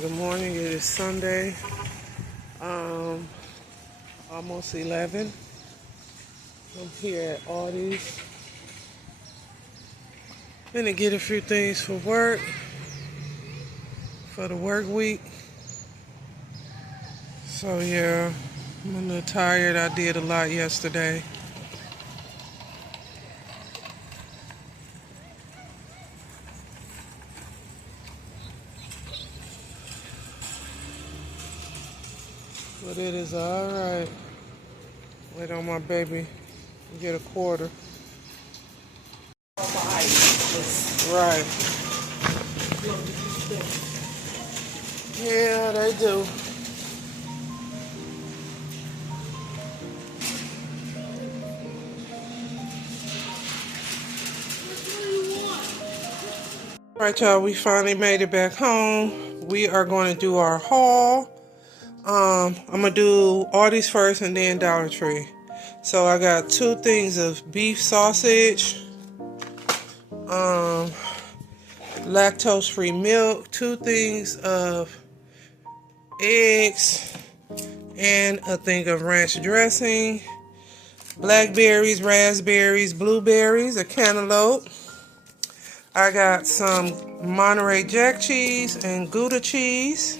Good morning. It is Sunday, almost 11. I'm here at Aldi's. Gonna get a few things for work, for the work week. So yeah, I'm a little tired. I did a lot yesterday. But it is alright. Wait on my baby and get a quarter. Right. Yeah, they do. Alright, y'all, we finally made it back home. We are going to do our haul. I'm going to do Aldi's first and then Dollar Tree. So I got 2 things of beef sausage, lactose-free milk, 2 things of eggs, and a thing of ranch dressing, blackberries, raspberries, blueberries, a cantaloupe. I got some Monterey Jack cheese and Gouda cheese,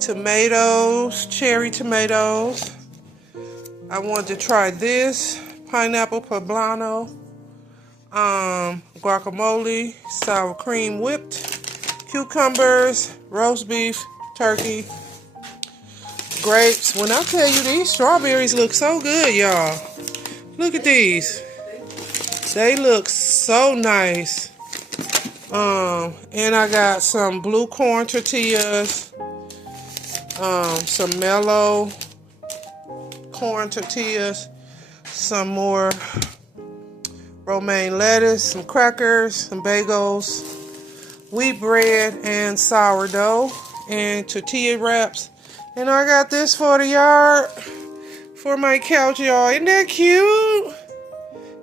tomatoes, cherry tomatoes. I wanted to try this pineapple poblano, guacamole, sour cream whipped, cucumbers, roast beef, turkey, grapes. When I tell you these strawberries look so good, y'all. Look at these. They look so nice. And I got some blue corn tortillas, some mellow corn tortillas, some more romaine lettuce, some crackers, some bagels, wheat bread, and sourdough, and tortilla wraps. And I got this for the yard, for my couch, y'all. Isn't that cute?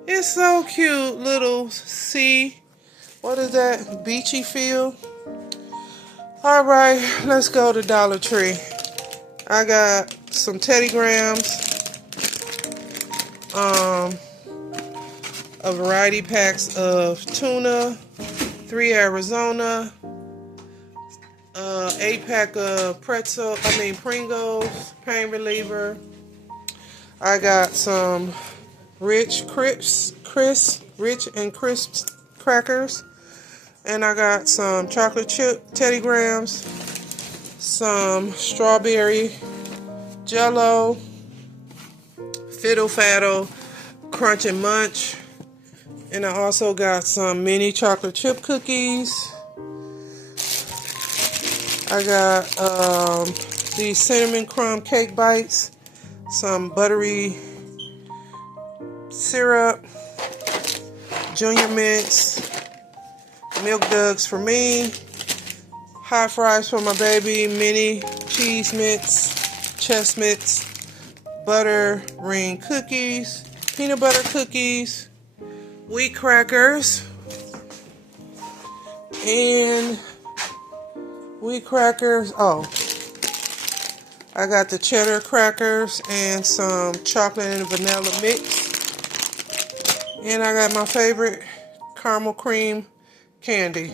It's so cute. Little sea. What is that? Beachy feel. All right, let's go to Dollar Tree. I got some Teddy Grahams, a variety packs of tuna, 3 Arizona, 8-pack of Pringles, pain reliever. I got some rich and crisp crackers. And I got some chocolate chip Teddy Grahams, some strawberry Jello, Fiddle Faddle, Crunch and Munch. And I also got some mini chocolate chip cookies. I got these cinnamon crumb cake bites, some buttery syrup, Junior Mints, Milk Dugs for me, hot fries for my baby, mini cheese mitts, chest mitts, butter ring cookies, peanut butter cookies, wheat crackers, Oh, I got the cheddar crackers and some chocolate and vanilla mix. And I got my favorite caramel cream candy.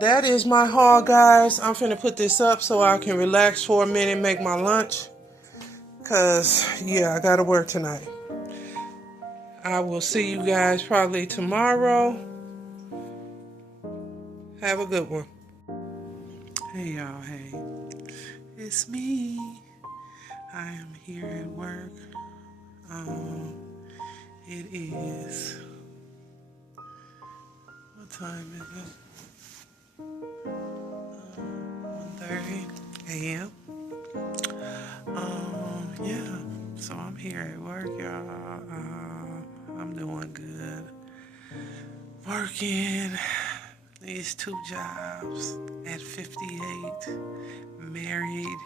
That is my haul, guys. I'm finna put this up so I can relax for a minute, make my lunch. Cause yeah, I gotta work tonight. I will see you guys probably tomorrow. Have a good one. Hey y'all, hey. It's me. I am here at work. It is, what time is it? 1:30 a.m. Yeah, so I'm here at work, y'all. I'm doing good. Working these 2 jobs at 58, married,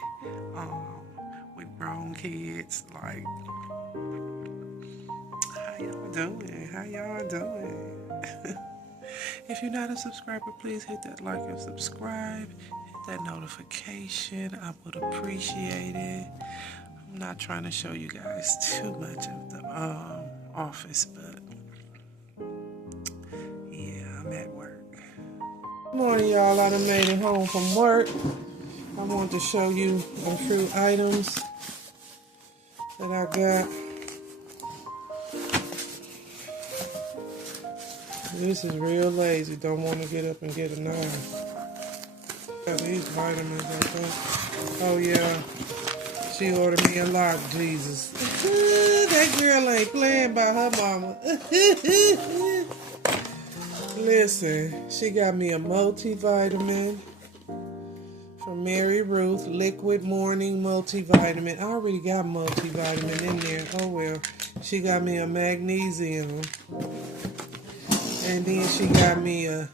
with grown kids. Like, how y'all doing? If you're not a subscriber, please hit that like and subscribe. that notification, I would appreciate it. I'm not trying to show you guys too much of the office, but yeah, I'm at work. Good morning, y'all. I done made it home from work. I want to show you a few items that I got. This is real lazy. Don't want to get up and get a knife. Got these vitamins, I think. Oh, yeah. She ordered me a lot, Jesus. That girl ain't playing by her mama. Listen, she got me a multivitamin from Mary Ruth, liquid morning multivitamin. I already got multivitamin in there. Oh, well. She got me a magnesium. And then she got me a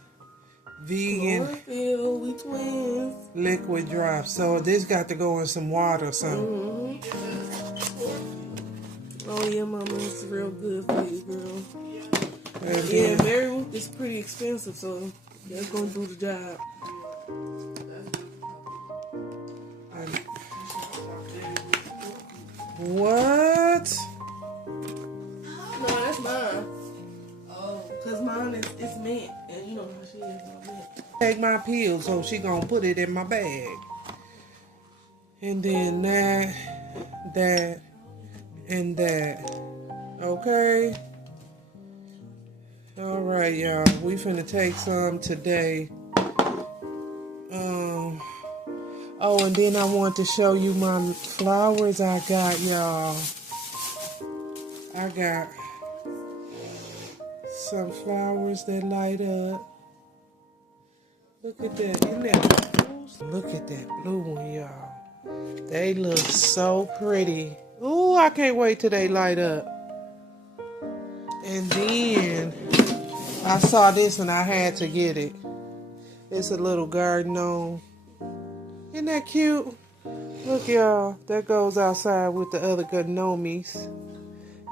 vegan liquid drop. So this got to go in some water or something. Oh yeah, mama, it's real good for you, girl. And yeah, Mary Ruth is pretty expensive, so that's gonna do the job. What? No, that's mine. Oh, cause mine is mint, and you know how she is on mint. Take my pills, so she gonna put it in my bag. And then that, and that. Okay? Alright, y'all. We finna take some today. Oh, and then I want to show you my flowers I got, y'all. I got some flowers that light up. Look at that. Isn't that blue? Look at that blue one, y'all. They look so pretty. Ooh, I can't wait till they light up. And then I saw this and I had to get it. It's a little garden gnome. Isn't that cute? Look, y'all. That goes outside with the other gnomies.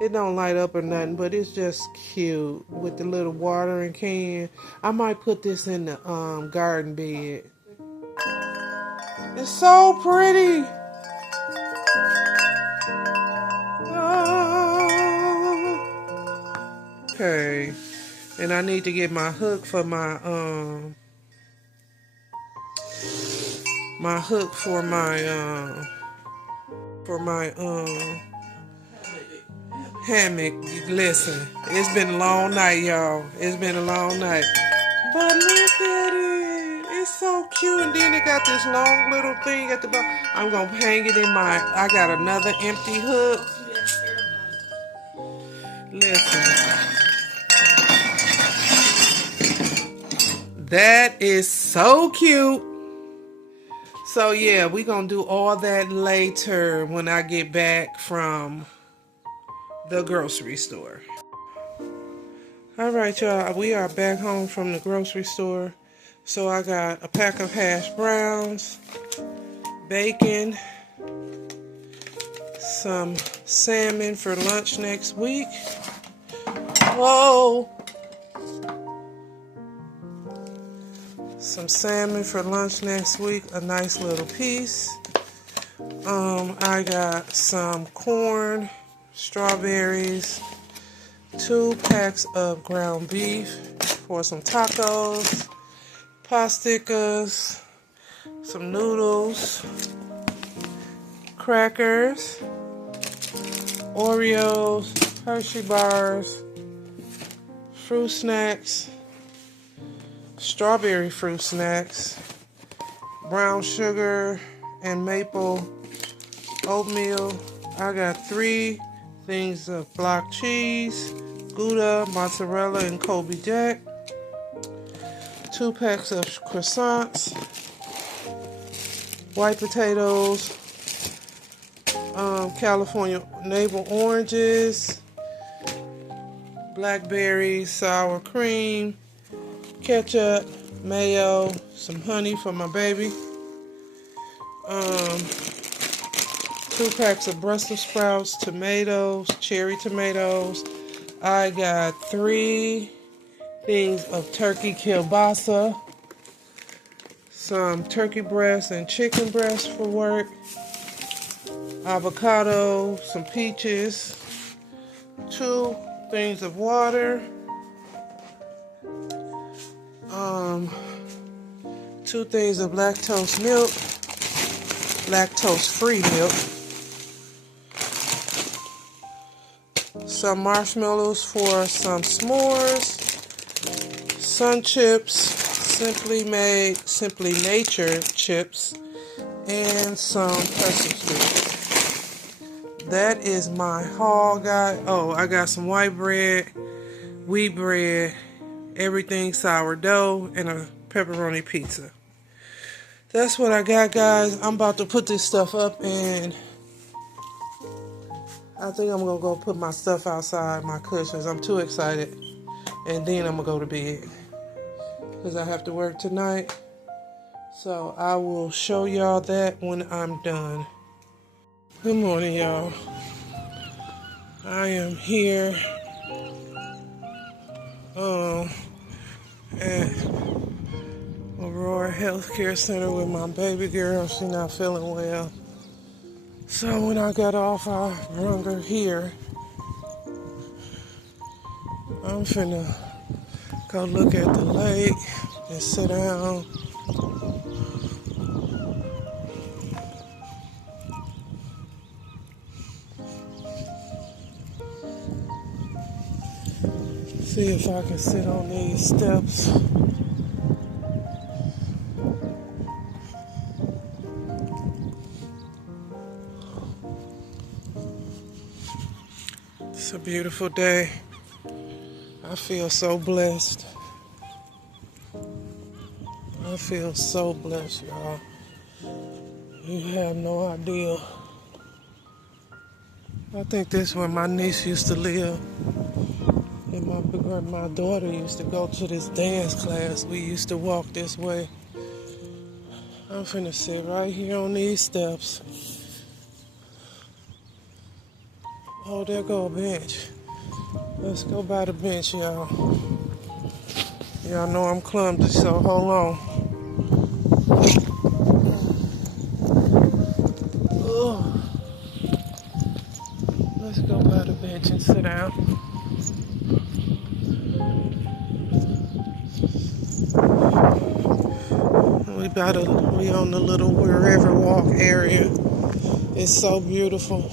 It don't light up or nothing, but it's just cute with the little watering can. I might put this in the garden bed. It's so pretty. Okay, and I need to get my hook for my hammock. Listen, it's been a long night, y'all. It's been a long night. But look at it. It's so cute. And then it got this long little thing at the bottom. I'm going to hang it in I got another empty hook. Listen. That is so cute. So yeah, we're going to do all that later when I get back from the grocery store. All right, y'all. We are back home from the grocery store. So I got a pack of hash browns, bacon, some salmon for lunch next week. Whoa! Some salmon for lunch next week, a nice little piece. I got some corn, strawberries, 2 packs of ground beef for some tacos, pasticas, some noodles, crackers, Oreos, Hershey bars, fruit snacks, strawberry fruit snacks, brown sugar and maple oatmeal. I got 3 things of block cheese, Gouda, mozzarella, and Colby Jack, 2 packs of croissants, white potatoes, California navel oranges, blackberries, sour cream, ketchup, mayo, some honey for my baby, 2 packs of Brussels sprouts, tomatoes, cherry tomatoes. I got 3 things of turkey kielbasa, some turkey breast and chicken breast for work, avocado, some peaches, 2 things of water, 2 things of lactose milk, lactose-free milk, some marshmallows for some s'mores, sun chips, Simply Made, Simply Nature chips, and some pretzel sticks. That is my haul, guys. Oh, I got some white bread, wheat bread, everything sourdough, and a pepperoni pizza. That's what I got, guys. I'm about to put this stuff up, and I think I'm going to go put my stuff outside, my cushions. I'm too excited. And then I'm going to go to bed because I have to work tonight. So I will show y'all that when I'm done. Good morning, y'all. I am here at Aurora Healthcare Center with my baby girl. She's not feeling well. So when I got off, I brought her here. I'm finna go look at the lake and sit down. See if I can sit on these steps. It's a beautiful day. I feel so blessed. I feel so blessed, y'all. You have no idea. I think this is where my niece used to live. And my daughter used to go to this dance class. We used to walk this way. I'm finna sit right here on these steps. Oh, there go a bench. Let's go by the bench, y'all. Y'all know I'm clumsy, so hold on. Oh. Let's go by the bench and sit down. We on the little wherever walk area. It's so beautiful.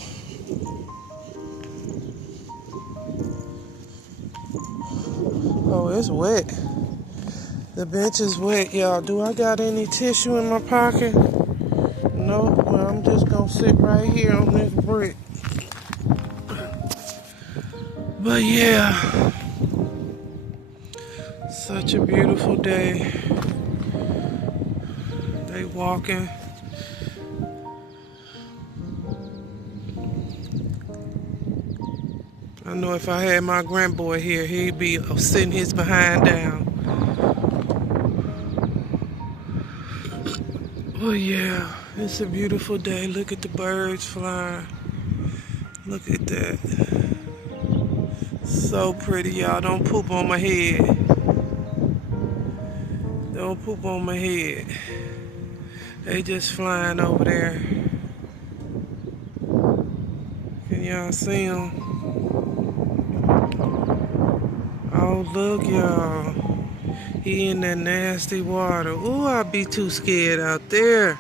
Oh, it's wet. The bench is wet, y'all. Do I got any tissue in my pocket? No. Well, I'm just gonna sit right here on this brick. But yeah, such a beautiful day. They walking. I know if I had my grandboy here, he'd be sitting his behind down. Oh yeah, it's a beautiful day. Look at the birds flying. Look at that. So pretty, y'all. Don't poop on my head. Don't poop on my head. They just flying over there. Can y'all see them? Oh, look, y'all. He in that nasty water. Ooh, I'd be too scared out there.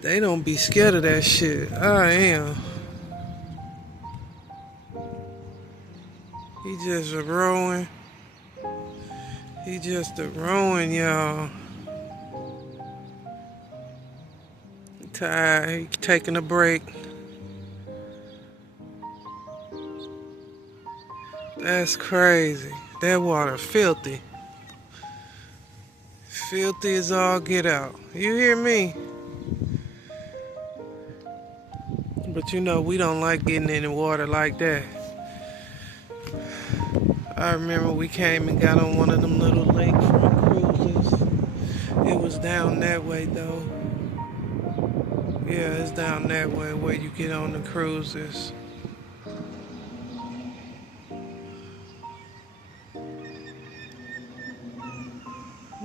They don't be scared of that shit. I am. He just a rowing. He just a rowing, y'all. Tired. He taking a break. That's crazy. That water filthy. Filthy as all get out. You hear me? But you know, we don't like getting in the water like that. I remember we came and got on one of them little lakefront cruises. It was down that way though. Yeah, it's down that way where you get on the cruises.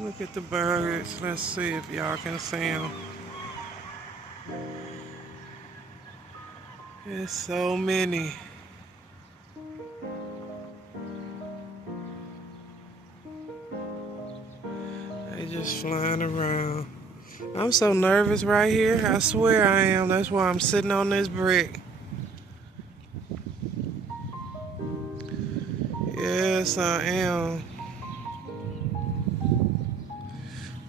Look at the birds. Let's see if y'all can see them. There's so many. They just flying around. I'm so nervous right here. I swear I am. That's why I'm sitting on this brick. Yes, I am.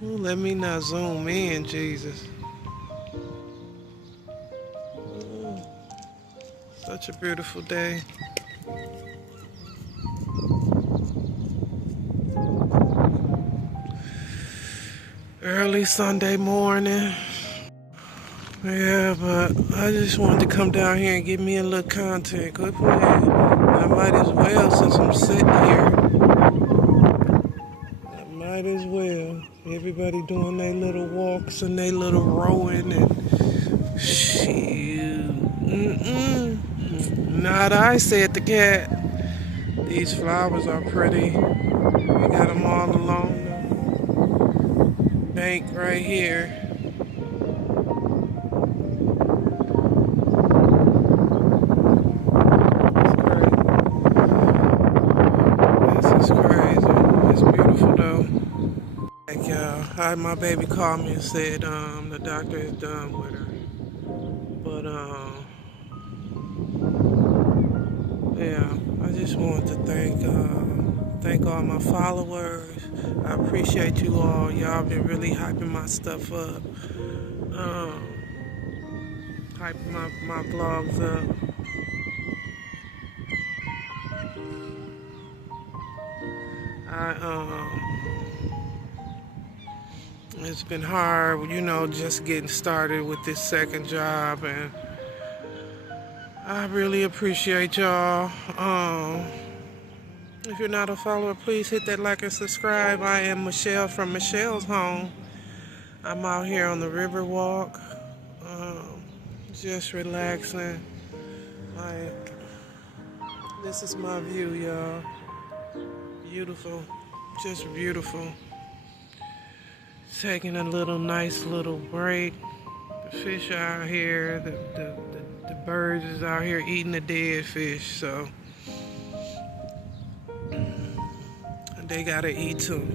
Ooh, let me not zoom in, Jesus. Ooh, such a beautiful day. Early Sunday morning. Yeah, but I just wanted to come down here and give me a little content. Good plan. I might as well, since I'm sitting here. I might as well. Everybody doing their little walks and their little rowing and shoot. Not I, said the cat. These flowers are pretty. We got them all along the bank right here. This is crazy. It's beautiful though. Like my baby called me and said the doctor is done with her. But yeah, I just wanted to thank all my followers. I appreciate you all. Y'all been really hyping my stuff up. Hyping my vlogs up. It's been hard, just getting started with this second job, and I really appreciate y'all. If you're not a follower, please hit that like and subscribe. I am Michelle from Michelle's Home. I'm out here on the river walk, just relaxing. This is my view, y'all. Beautiful, just beautiful. Taking a nice little break. The fish are out here, the birds is out here eating the dead fish, so they gotta eat too,